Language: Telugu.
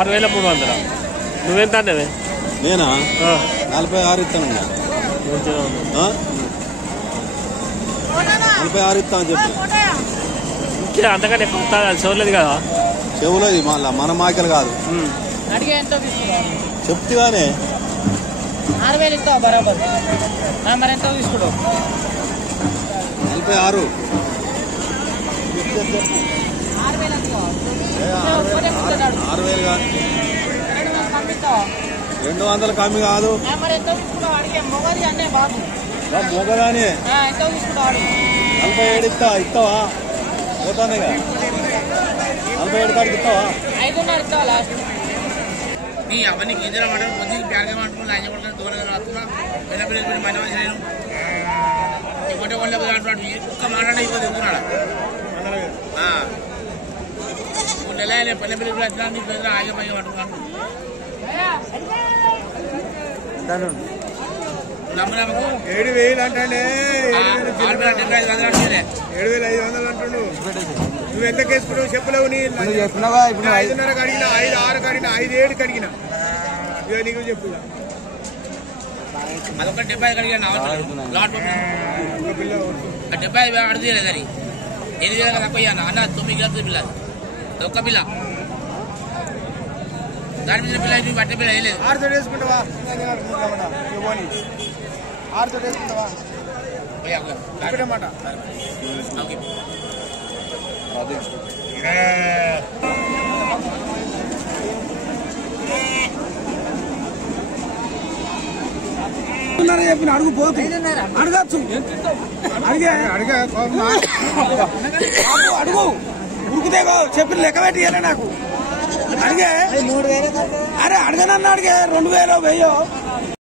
6300. నువ్వెంత అన్నవే? నేనా 46 ఇస్తాను. 46 ఇస్తాను చెప్పి అంతకన్నా ఎక్కువ చెవులేదు కదా? చెవులది మళ్ళా మన మాకలు కాదు. చెప్తానే 6000 ఇస్తావు బరాబర్. మరి ఎంత తీసుకుంటావు? 46. 6000 కాదు, 200 కమ్మి కాదు. మొగదాని 47 ఇస్తావా? పోతానే 47 కాడికి ఇస్తావా? 5.5 ఇస్తావా లాస్ట్? అవన్నీ ఇద్దరు మాట్లాడు కొద్దిగా ప్యాడ్గా మాట్లాడుకుని లంచ పడుతుంది దూరంగా వస్తున్నా పిల్లపిల్లలు మంచి మంచి నేను ఇంకోటి వాళ్ళ మాట్లాడు ఒక్క మాట్లాడే ఇవ్వదు ఎందుకున్నాడా నెల పిల్లపిల్లలు వచ్చినా నీ పిల్లలు ఆగే పైగా పట్టుకున్నాను నమ్మకు 7000 అంటే 7500 అంటుండు. నువ్వు ఎంత కేసుకున్నావు చెప్పలేవు. చెప్పినావా? ఇప్పుడు 5.5 కడిగినా 5.6 కడిగినా 5.7 కడిగినా నీకు చెప్పు. అదొక 70 కడిగాను లాట్ 75 అడుగులేదని 8,000 తక్కువ అన్న 9 కిలో పిల్ల ఒక్క పిల్ల దాని మీద పిల్ల బట్ట పిల్ల వేయలేదు. 6 వేసుకుంటావా? 6 వేసుకుంటావా? మాట చెప్పిన అడుగు పోతు అడగచ్చు అడుగు ఉరుకుతే చెప్పిన లెక్క పెట్టి నాకు అడిగే. అరే అడగనన్నా అడిగే 2000 1000